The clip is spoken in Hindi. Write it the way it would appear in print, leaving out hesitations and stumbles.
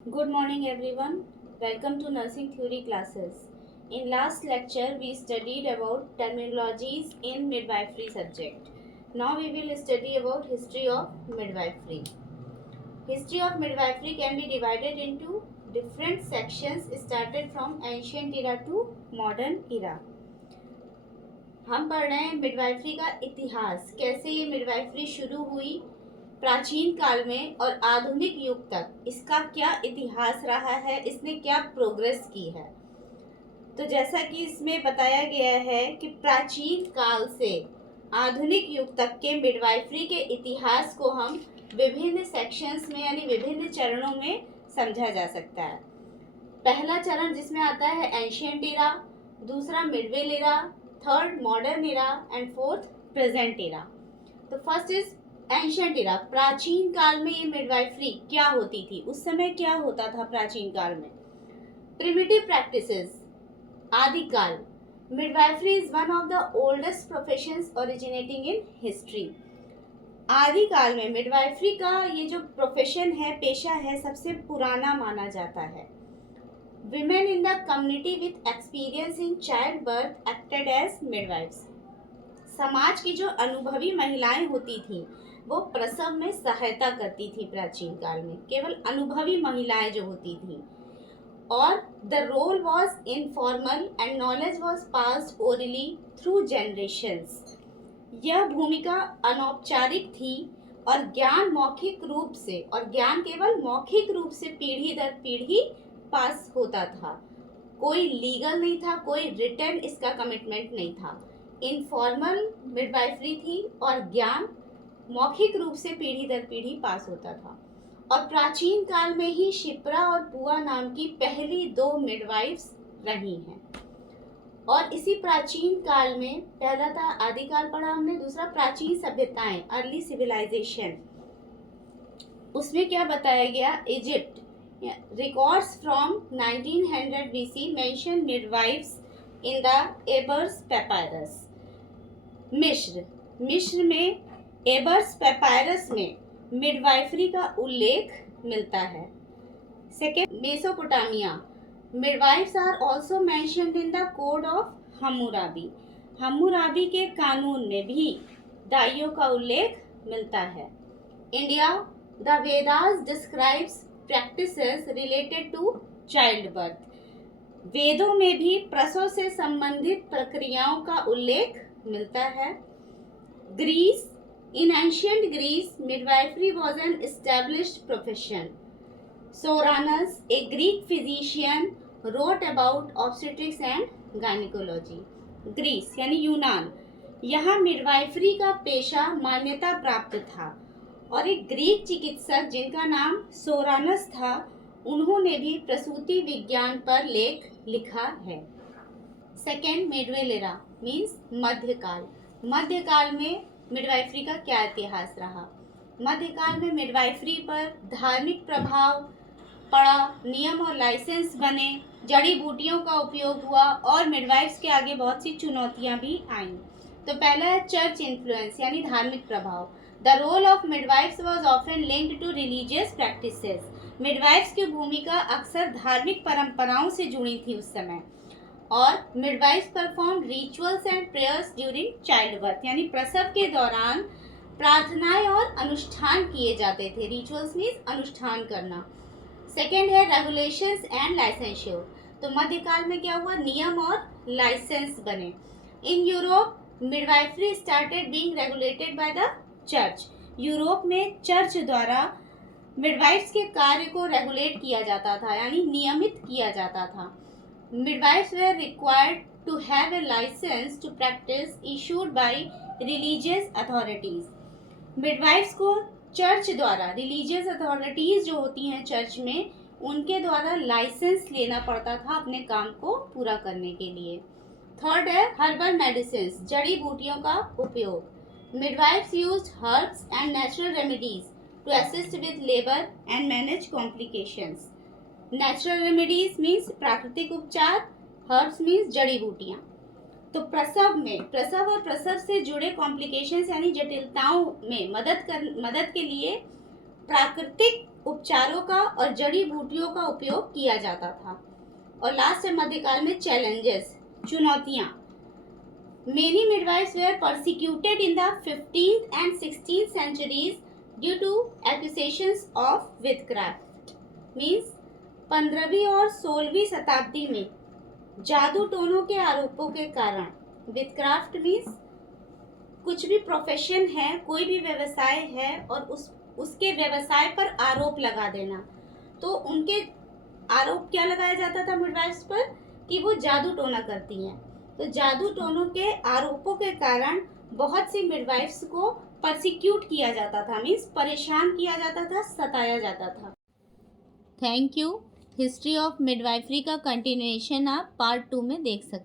Good morning everyone. Welcome to nursing theory classes. In last lecture we studied about terminologies in midwifery subject. Now we will study about history of midwifery. History of midwifery can be divided into different sections started from ancient era to modern era. हम पढ़ रहे हैं मिडवाइफरी का इतिहास, कैसे ये मिडवाइफरी शुरू हुई प्राचीन काल में और आधुनिक युग तक इसका क्या इतिहास रहा है, इसने क्या प्रोग्रेस की है। तो जैसा कि इसमें बताया गया है कि प्राचीन काल से आधुनिक युग तक के मिडवाइफरी के इतिहास को हम विभिन्न सेक्शंस में यानी विभिन्न चरणों में समझा जा सकता है। पहला चरण जिसमें आता है एंशिएंट एरा, दूसरा Midvale era, third modern era and fourth present era. तो फर्स्ट इज एंशिएंट एरा। प्राचीन काल में ये मिडवाइफरी क्या होती थी, उस समय क्या होता था प्राचीन काल में। प्रिमिटिव प्रैक्टिसेस, आदिकाल। Midwifery is one of the oldest professions originating in history. आदिकाल में मिडवाइफरी का ये जो प्रोफेशन है, पेशा है, सबसे पुराना माना जाता है। Women in the community with experience in childbirth acted as midwives. समाज की जो अनुभवी महिलाएं होती थीं वो प्रसव में सहायता करती थी प्राचीन काल में, केवल अनुभवी महिलाएं जो होती थीं। और the role was informal and knowledge was passed orally through generations. यह भूमिका अनौपचारिक थी और ज्ञान मौखिक रूप से, और ज्ञान केवल मौखिक रूप से पीढ़ी दर पीढ़ी पास होता था। कोई लीगल नहीं था, कोई रिटर्न इसका कमिटमेंट नहीं था। इनफॉर्मल मिडवाइफरी थी और ज्ञान मौखिक रूप से पीढ़ी दर पीढ़ी पास होता था। और प्राचीन काल में ही शिप्रा और पुआ नाम की पहली दो मिडवाइफ्स रही हैं। और इसी प्राचीन काल में, पहला था आदिकाल पढ़ा हमने, दूसरा प्राचीन सभ्यताएं, अर्ली सिविलाइजेशन। उसमें क्या बताया गया, Egypt. Records from 1900 BC mention midwives in the Ebers Papyrus. मिस्र में एबर्स पेपायरस में मिडवाइफरी का उल्लेख मिलता है। Second, Mesopotamia. Midwives are also mentioned in the code of Hammurabi. Hammurabi के कानून में भी दाइयों का उल्लेख मिलता है। India, the Vedas describes practices related to child birth. वेदों में भी प्रसव से संबंधित प्रक्रियाओं का उल्लेख मिलता है। Greece, in ancient Greece midwifery was an established profession. Soranus, a Greek physician, wrote about obstetrics and gynaecology. Greece यानी यूनान, यहाँ मिडवाइफरी का पेशा मान्यता प्राप्त था और एक ग्रीक चिकित्सक जिनका नाम सोरानस था, उन्होंने भी प्रसूति विज्ञान पर लेख लिखा है। सेकेंड, मिडवेल एरा मीन्स मध्यकाल। मध्यकाल में मिडवाइफरी का क्या इतिहास रहा। मध्यकाल में मिडवाइफरी पर धार्मिक प्रभाव पड़ा, नियम और लाइसेंस बने, जड़ी बूटियों का उपयोग हुआ और मिडवाइफ्स के आगे बहुत सी चुनौतियां भी आईं। तो पहला है चर्च इन्फ्लुएंस यानी धार्मिक प्रभाव। The role of midwives was often linked to religious practices. Midwives की भूमिका अक्सर धार्मिक परंपराओं से जुड़ी थी उस समय। और midwives perform rituals and prayers during child birth, यानी प्रसव के दौरान प्रार्थनाएं और अनुष्ठान किए जाते थे। रिचुअल्स मीन्स अनुष्ठान करना। सेकेंड है रेगुलेशंस एंड लाइसेंशियोर। तो मध्यकाल में क्या हुआ, नियम और लाइसेंस बने। In Europe midwifery started being regulated by the church. Europe में चर्च द्वारा मिडवाइफ्स के कार्य को रेगुलेट किया जाता था यानी नियमित किया जाता था। Midwives were required to have a licence to practise issued by religious authorities. Midwives को चर्च द्वारा, रिलीजियस अथॉरिटीज जो होती हैं चर्च में, उनके द्वारा लाइसेंस लेना पड़ता था अपने काम को पूरा करने के लिए। थर्ड है हर्बल मेडिसिन, जड़ी बूटियों का उपयोग। Midwives used herbs and natural remedies to assist with labor and manage complications. Natural remedies means प्राकृतिक उपचार, herbs means जड़ी बूटियां। तो प्रसव और प्रसव से जुड़े कॉम्प्लिकेशंस यानी जटिलताओं में मदद के लिए प्राकृतिक उपचारों का और जड़ी बूटियों का उपयोग किया जाता था। और लास्ट है मध्यकाल में चैलेंजेस, चुनौतियां। Many midwives were persecuted in the 15th and 16th centuries due to accusations of witchcraft. Means 15वीं और 16वीं शताब्दी में जादू टोनों के आरोपों के कारण, विथक्राफ्ट मीन्स कुछ भी प्रोफेशन है, कोई भी व्यवसाय है और उसके व्यवसाय पर आरोप लगा देना। तो उनके आरोप क्या लगाया जाता था मिडवाइफ्स पर कि वो जादू टोना करती हैं। तो जादू टोनों के आरोपों के कारण बहुत सी मिडवाइफ्स को परसिक्यूट किया जाता था, मीन्स परेशान किया जाता था, सताया जाता था। Thank you. History of midwifery का कंटिन्यूएशन आप पार्ट 2 में देख सकते हैं।